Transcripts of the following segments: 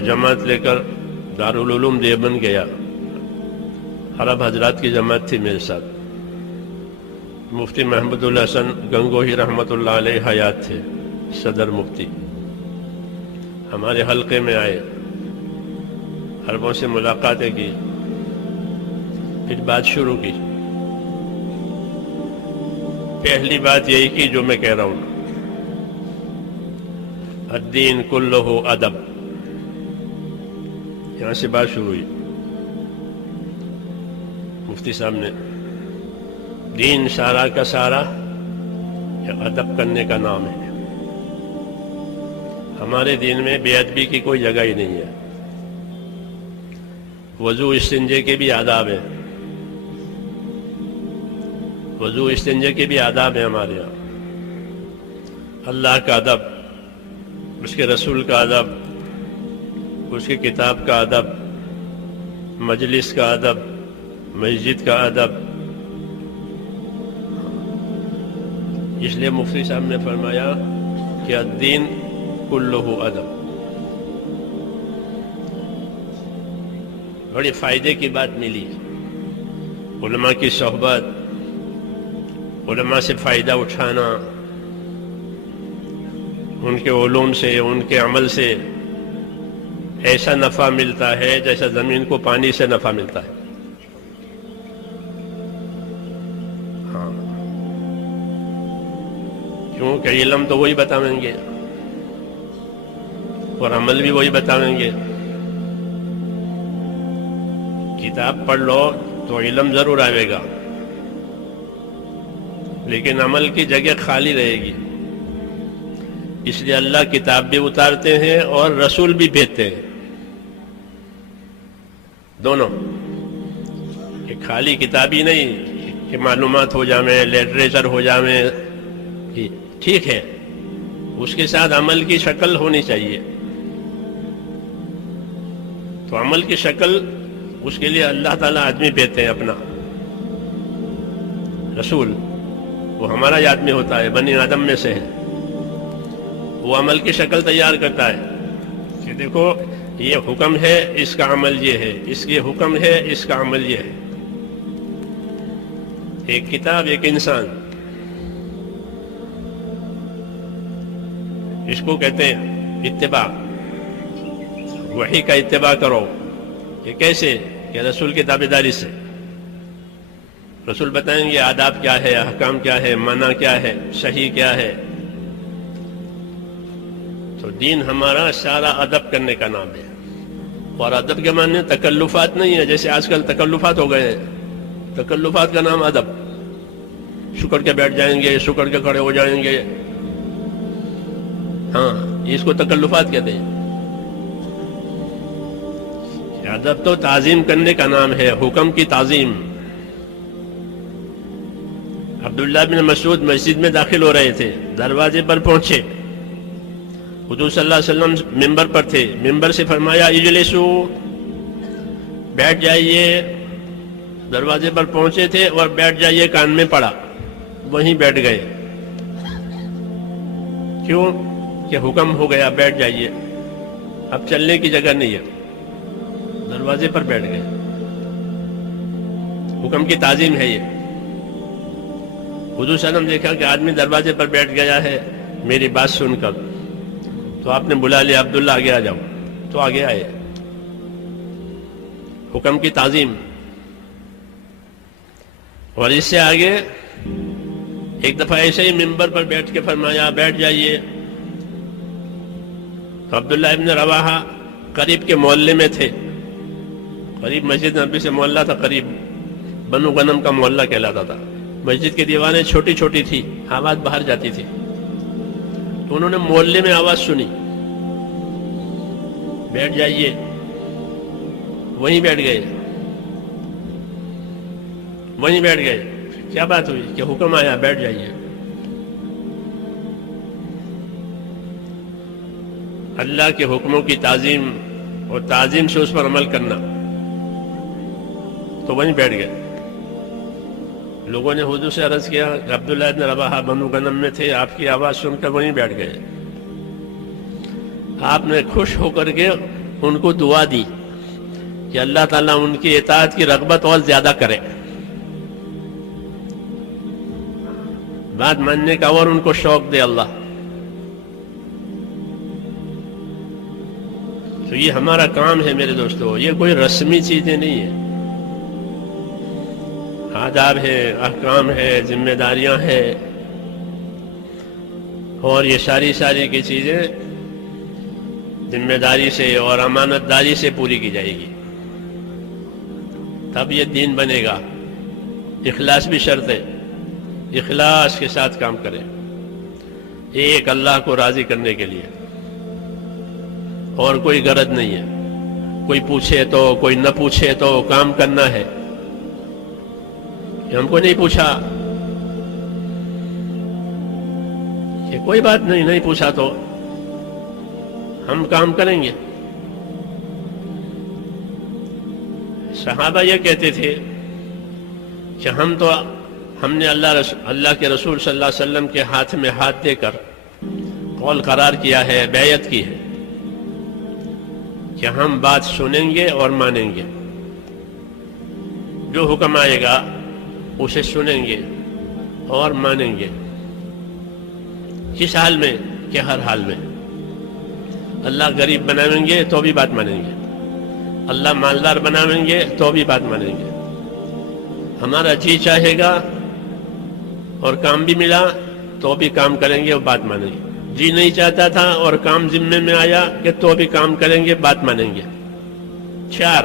جماعت لے کر دارالعلوم دیوبند گیا. عرب حضرات کی جماعت تھی میرے ساتھ. مفتی محمد الحسن گنگوہی رحمۃ اللہ علیہ حیات تھے صدر مفتی. ہمارے حلقے میں آئے, عربوں سے ملاقاتیں کی, پھر بات شروع کی. پہلی بات یہی کی جو میں کہہ رہا ہوں, الدین کلہ ادب. یہاں سے بات شروع ہوئی. مفتی صاحب نے, دین سارا کا سارا ادب کرنے کا نام ہے. ہمارے دین میں بے ادبی کی کوئی جگہ ہی نہیں ہے. وضو استنجے کے بھی آداب ہیں, وضو استنجے کے بھی آداب ہیں ہمارے یہاں. اللہ کا ادب, اس کے رسول کا ادب, اس کی کتاب کا ادب, مجلس کا ادب, مسجد کا ادب. اس لیے مفتی صاحب نے فرمایا کہ الدین کلہ ادب. بڑی فائدے کی بات ملی. علماء کی صحبت, علماء سے فائدہ اٹھانا, ان کے علوم سے, ان کے عمل سے ایسا نفع ملتا ہے جیسا زمین کو پانی سے نفع ملتا ہے. ہاں, کیونکہ علم تو وہی بتائیں گے اور عمل بھی وہی بتائیں گے. کتاب پڑھ لو تو علم ضرور آئے گا, لیکن عمل کی جگہ خالی رہے گی. اس لیے اللہ کتاب بھی اتارتے ہیں اور رسول بھی بھیجتے ہیں, دونوں. کہ خالی کتاب ہی نہیں کہ معلومات ہو جائیں, لٹریچر ہو جائیں, ٹھیک ہے, اس کے ساتھ عمل کی شکل ہونی چاہیے. تو عمل کی شکل, اس کے لیے اللہ تعالیٰ آدمی بھیجتے ہیں اپنا رسول. وہ ہمارا ہی آدمی ہوتا ہے, بنی آدم میں سے ہے. وہ عمل کی شکل تیار کرتا ہے کہ دیکھو یہ حکم ہے, اس کا عمل یہ ہے, اس کے حکم ہے, اس کا عمل یہ ہے. ایک کتاب, ایک انسان, اس کو کہتے ہیں اتباع. وحی کا اتباع کرو. یہ کیسے؟ کہ رسول کی تابعداری سے. رسول بتائیں گے آداب کیا ہے, احکام کیا ہے, منع کیا ہے, صحیح کیا ہے. تو دین ہمارا سارا ادب کرنے کا نام ہے. اور ادب کے معنی تکلفات نہیں ہے جیسے آج کل تکلفات ہو گئے ہیں. تکلفات کا نام ادب. شکر کے بیٹھ جائیں گے, شکر کے کھڑے ہو جائیں گے. ہاں, اس کو تکلفات کہتے ہیں. ادب تو تعظیم کرنے کا نام ہے, حکم کی تعظیم. عبداللہ بن مسعود مسجد میں داخل ہو رہے تھے, دروازے پر پہنچے. حضور صلی اللہ علیہ وسلم ممبر پر تھے. ممبر سے فرمایا اجلسو, بیٹھ جائیے. دروازے پر پہنچے تھے اور بیٹھ جائیے کان میں پڑا, وہیں بیٹھ گئے. کیوں؟ کہ حکم ہو گیا بیٹھ جائیے, اب چلنے کی جگہ نہیں ہے. دروازے پر بیٹھ گئے. حکم کی تعظیم ہے یہ. حضور صلی اللہ علیہ وسلم دیکھا کہ آدمی دروازے پر بیٹھ گیا ہے میری بات سن کر, تو آپ نے بلا لیا, عبداللہ آگے آ جاؤ. تو آگے آئے. حکم کی تعظیم. اور اس سے آگے ایک دفعہ ایسے ہی ممبر پر بیٹھ کے فرمایا بیٹھ جائیے. تو عبداللہ ابن رواحہ قریب کے محلے میں تھے. قریب مسجد نبی سے محلہ تھا, قریب بنو غنم کا محلہ کہلاتا تھا. مسجد کی دیواریں چھوٹی چھوٹی تھی, آواز باہر جاتی تھی. تو انہوں نے محلے میں آواز سنی بیٹھ جائیے, وہیں بیٹھ گئے. وہیں بیٹھ گئے. کیا بات ہوئی؟ کہ حکم آیا بیٹھ جائیے. اللہ کے حکموں کی تعظیم اور تعظیم سے اس پر عمل کرنا. تو وہیں بیٹھ گئے. لوگوں نے حضور سے عرض کیا کہ عبداللہ بن رواحہ بنو غنم میں تھے, آپ کی آواز سن کر وہیں بیٹھ گئے. آپ نے خوش ہو کر کے ان کو دعا دی کہ اللہ تعالیٰ ان کی اطاعت کی رغبت اور زیادہ کرے، بات ماننے کا اور ان کو شوق دے اللہ. تو یہ ہمارا کام ہے میرے دوستو، یہ کوئی رسمی چیزیں نہیں ہیں، آداب ہے، احکام ہے، ذمہ داریاں ہیں، اور یہ ساری کی چیزیں ذمہ داری سے اور امانت داری سے پوری کی جائے گی، تب یہ دین بنے گا. اخلاص بھی شرط ہے، اخلاص کے ساتھ کام کرے، ایک اللہ کو راضی کرنے کے لیے، اور کوئی غرض نہیں ہے. کوئی پوچھے تو کوئی نہ پوچھے تو کام کرنا ہے. ہم کو نہیں پوچھا کہ کوئی بات نہیں پوچھا تو ہم کام کریں گے. صحابہ یہ کہتے تھے کہ ہم نے اللہ کے رسول صلی اللہ علیہ وسلم کے ہاتھ میں ہاتھ دے کر قول قرار کیا ہے، بیعت کی ہے کہ ہم بات سنیں گے اور مانیں گے، جو حکم آئے گا اسے سنیں گے اور مانیں گے. کس حال میں؟ کہ ہر حال میں. اللہ غریب بنائیں گے تو بھی بات مانیں گے، اللہ مالدار بنائیں گے تو بھی بات مانیں گے. ہمارا جی چاہے گا اور کام بھی ملا تو بھی کام کریں گے اور بات مانیں گے. جی نہیں چاہتا تھا اور کام ذمے میں آیا کہ تو بھی کام کریں گے، بات مانیں گے. 4.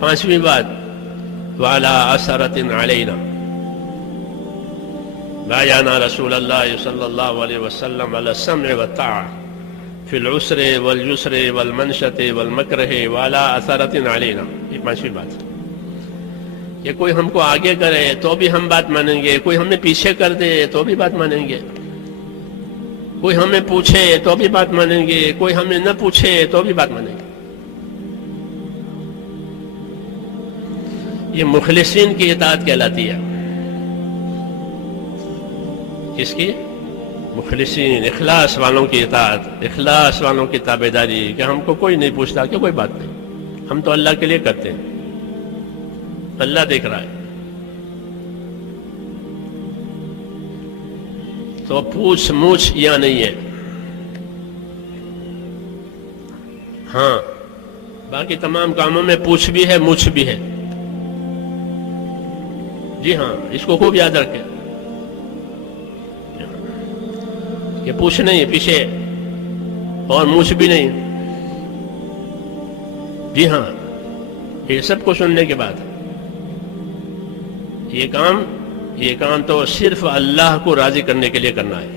5ویں بات، وعلی اثرۃ علینا بایانا رسول اللہ صلی اللہ علیہ وسلم علی السمع والطاعہ فی العسر والیسر والمنشۃ والمکرہ وعلی اثرۃ علینا. یہ 5ویں بات کہ کوئی ہم کو آگے کرے تو بھی ہم بات مانیں گے، کوئی ہمیں پیچھے کر دے تو بھی بات مانیں گے، کوئی ہمیں پوچھے تو بھی بات مانیں گے، کوئی ہمیں نہ پوچھے تو بھی بات مانیں گے. یہ مخلصین کی اطاعت کہلاتی ہے. کس کی؟ مخلصین، اخلاص والوں کی اطاعت، اخلاص والوں کی تابعداری، کہ ہم کو کوئی نہیں پوچھتا کہ کوئی بات نہیں، ہم تو اللہ کے لیے کرتے ہیں، اللہ دیکھ رہا ہے. تو پوچھ موچھ یا نہیں ہے. ہاں باقی تمام کاموں میں پوچھ بھی ہے، موچھ بھی ہے. جی ہاں، اس کو خوب یاد رکھیں کہ پوچھ نہیں پیچھے اور موچھ بھی نہیں. جی ہاں، یہ سب کو سننے کے بعد یہ کام تو صرف اللہ کو راضی کرنے کے لیے کرنا ہے.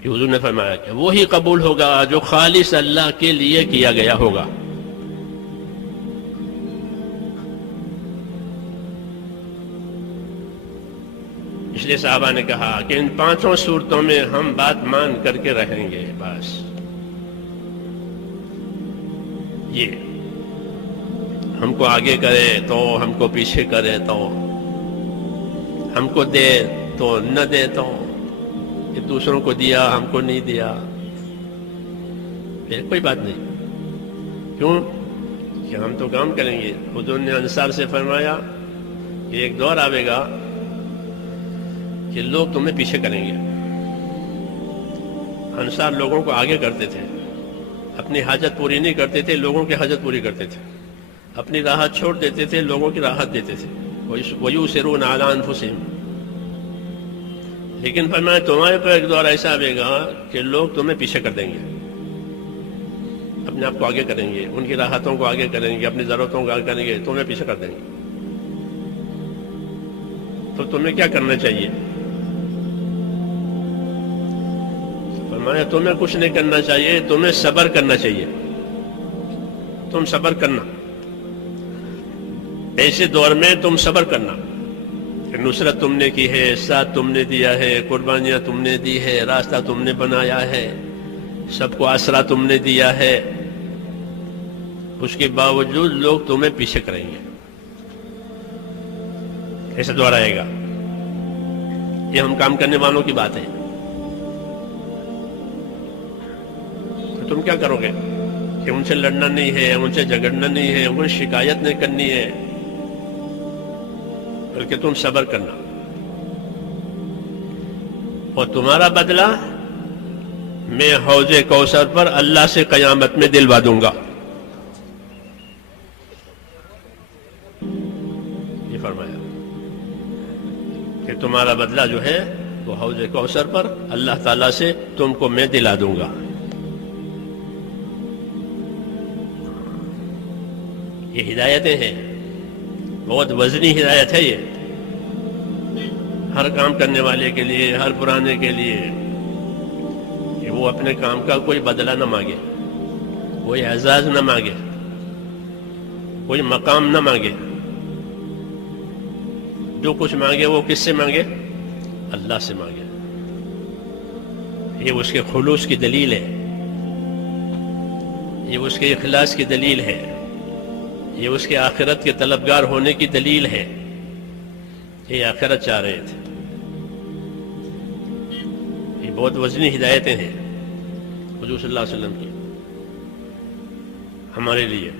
کہ حضور نے فرمایا کہ وہی قبول ہوگا جو خالص اللہ کے لیے کیا گیا ہوگا. اس لیے صحابہ نے کہا کہ ان 5 صورتوں میں ہم بات مان کر کے رہیں گے. بس یہ ہم کو آگے کرے تو ہم کو پیچھے کرے تو ہم کو دے تو نہ دے تو کہ دوسروں کو دیا ہم کو نہیں دیا، پھر کوئی بات نہیں. کیوں کہ ہم تو کام کریں گے. حضور نے انصار سے فرمایا کہ ایک دور آئے گا کہ لوگ تمہیں پیچھے کریں گے. انصار لوگوں کو آگے کرتے تھے، اپنی حاجت پوری نہیں کرتے تھے، لوگوں کی حاجت پوری کرتے تھے. اپنی راحت چھوڑ دیتے تھے، لوگوں کی راحت دیتے تھے. وَيُؤْثِرُونَ عَلَىٰ أَنفُسِهِمْ. لیکن فرمایا تمہارے پر ایک دور ایسا آئے گا کہ لوگ تمہیں پیچھے کر دیں گے، اپنے آپ کو آگے کریں گے، ان کی راحتوں کو آگے کریں گے، اپنی ضرورتوں کو آگے کریں گے، تمہیں پیچھے کر دیں گے. تو تمہیں کیا کرنا چاہیے؟ فرمایا تمہیں کچھ نہیں کرنا چاہیے، تمہیں صبر کرنا چاہیے. تم صبر کرنا، ایسے دور میں تم صبر کرنا کہ نصرت تم نے کی ہے، ساتھ تم نے دیا ہے، قربانیاں تم نے دی ہے، راستہ تم نے بنایا ہے، سب کو آسرا تم نے دیا ہے، اس کے باوجود لوگ تمہیں پیچھے کریں گے. ایسا دور آئے گا. یہ ہم کام کرنے والوں کی بات ہے. تم کیا کرو گے کہ ان سے لڑنا نہیں ہے، ان سے جھگڑنا نہیں ہے، ان کو شکایت نہیں کرنی ہے، بلکہ تم صبر کرنا، اور تمہارا بدلہ میں حوض کوثر پر اللہ سے قیامت میں دلوا دوں گا. یہ فرمایا کہ تمہارا بدلہ جو ہے وہ حوض کوثر پر اللہ تعالیٰ سے تم کو میں دلا دوں گا. یہ ہدایتیں ہیں، بہت وزنی ہدایت ہے یہ، ہر کام کرنے والے کے لیے، ہر پرانے کے لیے، کہ وہ اپنے کام کا کوئی بدلہ نہ مانگے، کوئی اعزاز نہ مانگے، کوئی مقام نہ مانگے. جو کچھ مانگے وہ کس سے مانگے؟ اللہ سے مانگے. یہ اس کے خلوص کی دلیل ہے، یہ اس کے اخلاص کی دلیل ہے، یہ اس کے آخرت کے طلبگار ہونے کی دلیل ہے. یہ آخرت چاہ رہے تھے. یہ بہت وزنی ہدایتیں ہیں حضور صلی اللہ علیہ وسلم کی ہمارے لیے،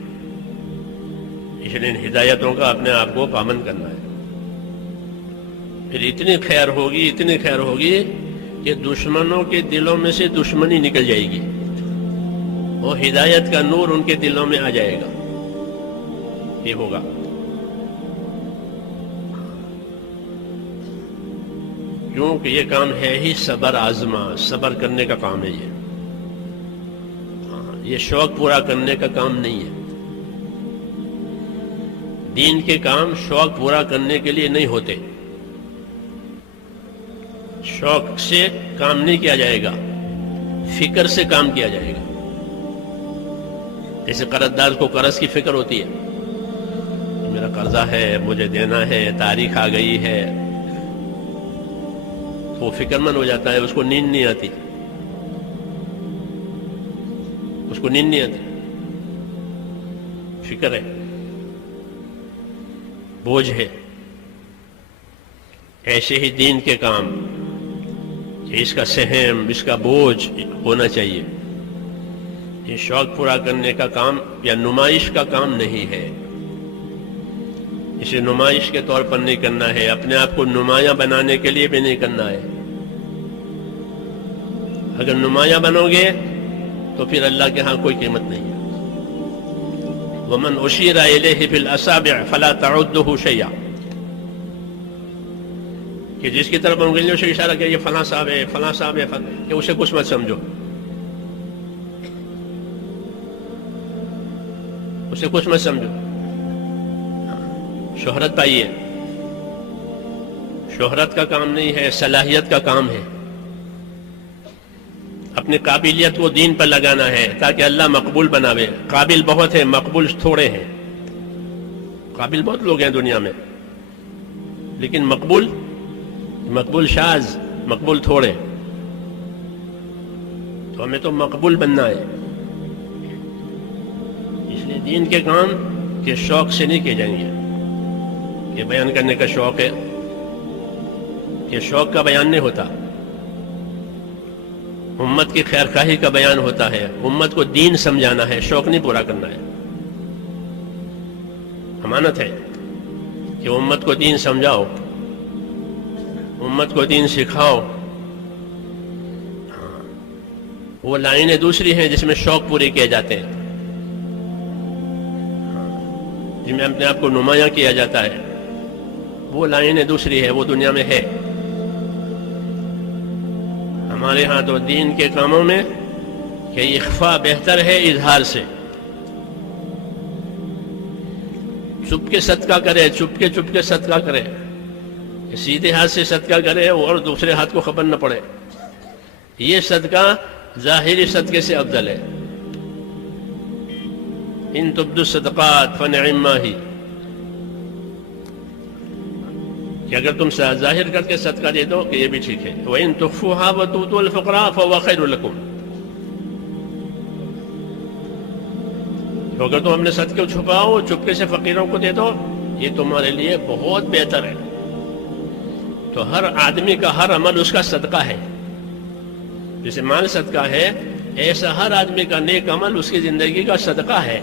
اس لیے ان ہدایتوں کا اپنے آپ کو پابند کرنا ہے. پھر اتنی خیر ہوگی، اتنی خیر ہوگی کہ دشمنوں کے دلوں میں سے دشمنی نکل جائے گی، اور ہدایت کا نور ان کے دلوں میں آ جائے گا. یہ ہوگا. کیونکہ یہ کام ہے ہی صبر آزما، صبر کرنے کا کام ہے. یہ شوق پورا کرنے کا کام نہیں ہے. دین کے کام شوق پورا کرنے کے لیے نہیں ہوتے. شوق سے کام نہیں کیا جائے گا، فکر سے کام کیا جائے گا. جیسے قرض دار کو قرض کی فکر ہوتی ہے، میرا قرضہ ہے، مجھے دینا ہے، تاریخ آ گئی ہے، تو وہ فکر مند ہو جاتا ہے. اس کو نیند نہیں آتی، اس کو نیند نہیں آتی، فکر ہے، بوجھ ہے. ایسے ہی دین کے کام کہ اس کا سہم، اس کا بوجھ ہونا چاہیے. یہ شوق پورا کرنے کا کام یا نمائش کا کام نہیں ہے. اسے نمائش کے طور پر نہیں کرنا ہے، اپنے آپ کو نمایاں بنانے کے لیے بھی نہیں کرنا ہے. اگر نمایاں بنو گے تو پھر اللہ کے ہاں کوئی قیمت نہیں ہے. وَمَنْ أُشِيرَ إِلَيْهِ بِالْأَصَابِعِ فَلَا تَعُدُّهُ شَيْئًا، کہ جس کی طرف انگلیوں سے اشارہ کیا یہ فلاں صاحب ہے، فلاں صاحب ہے، کہ اسے کچھ مت سمجھو، اسے کچھ مت سمجھو. شہرت پائیے، شہرت کا کام نہیں ہے، صلاحیت کا کام ہے. اپنی قابلیت کو دین پر لگانا ہے تاکہ اللہ مقبول بناوے. قابل بہت ہیں، مقبول تھوڑے ہیں. قابل بہت لوگ ہیں دنیا میں، لیکن مقبول شاذ، مقبول تھوڑے. تو ہمیں تو مقبول بننا ہے. اس لیے دین کے کام کے شوق سے نہیں کیے جائیں گے. یہ بیان کرنے کا شوق ہے، یہ شوق کا بیان نہیں ہوتا. امت کی خیر خواہی کا بیان ہوتا ہے. امت کو دین سمجھانا ہے، شوق نہیں پورا کرنا ہے. امانت ہے کہ امت کو دین سمجھاؤ، امت کو دین سکھاؤ. وہ لائنیں دوسری ہیں جس میں شوق پورے کیے جاتے ہیں، جس میں اپنے آپ کو نمایاں کیا جاتا ہے. وہ لائنیں دوسری ہے، وہ دنیا میں ہے. ہمارے ہاں تو دین کے کاموں میں کہ اخفاء بہتر ہے اظہار سے. چپ کے صدقہ کرے، چپ کے صدقہ کرے، سیدھے ہاتھ سے صدقہ کرے اور دوسرے ہاتھ کو خبر نہ پڑے. یہ صدقہ ظاہری صدقے سے افضل ہے. ان تبدوا الصدقات فنعما ہی، کہ اگر تم ظاہر کر کے صدقہ دے دو کہ یہ بھی ٹھیک ہے. وَإِن تُخْفُوهَا وَتُؤْتُوها الْفُقَرَاءَ فَهُوَ خَيْرٌ لَكُمْ، تو اگر تم اپنے صدقے کو چھپاؤ، چپکے سے فقیروں کو دے دو، یہ تمہارے لیے بہت بہتر ہے. تو ہر آدمی کا ہر عمل اس کا صدقہ ہے. جیسے مال صدقہ ہے، ایسا ہر آدمی کا نیک عمل اس کی زندگی کا صدقہ ہے.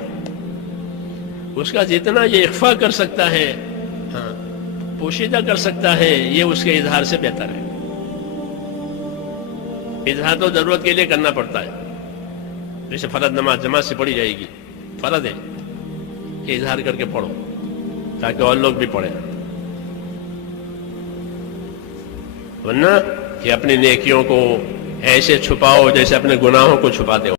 اس کا جتنا یہ اخفا کر سکتا ہے، ہاں پوشیدہ کر سکتا ہے، یہ اس کے اظہار سے بہتر ہے. اظہار تو ضرورت کے لیے کرنا پڑتا ہے. جیسے فرض نماز جماعت سے پڑھی جائے گی، فرض ہے کہ اظہار کر کے پڑھو تاکہ اور لوگ بھی پڑھیں. ورنہ کہ اپنی نیکیوں کو ایسے چھپاؤ جیسے اپنے گناہوں کو چھپاتے ہو.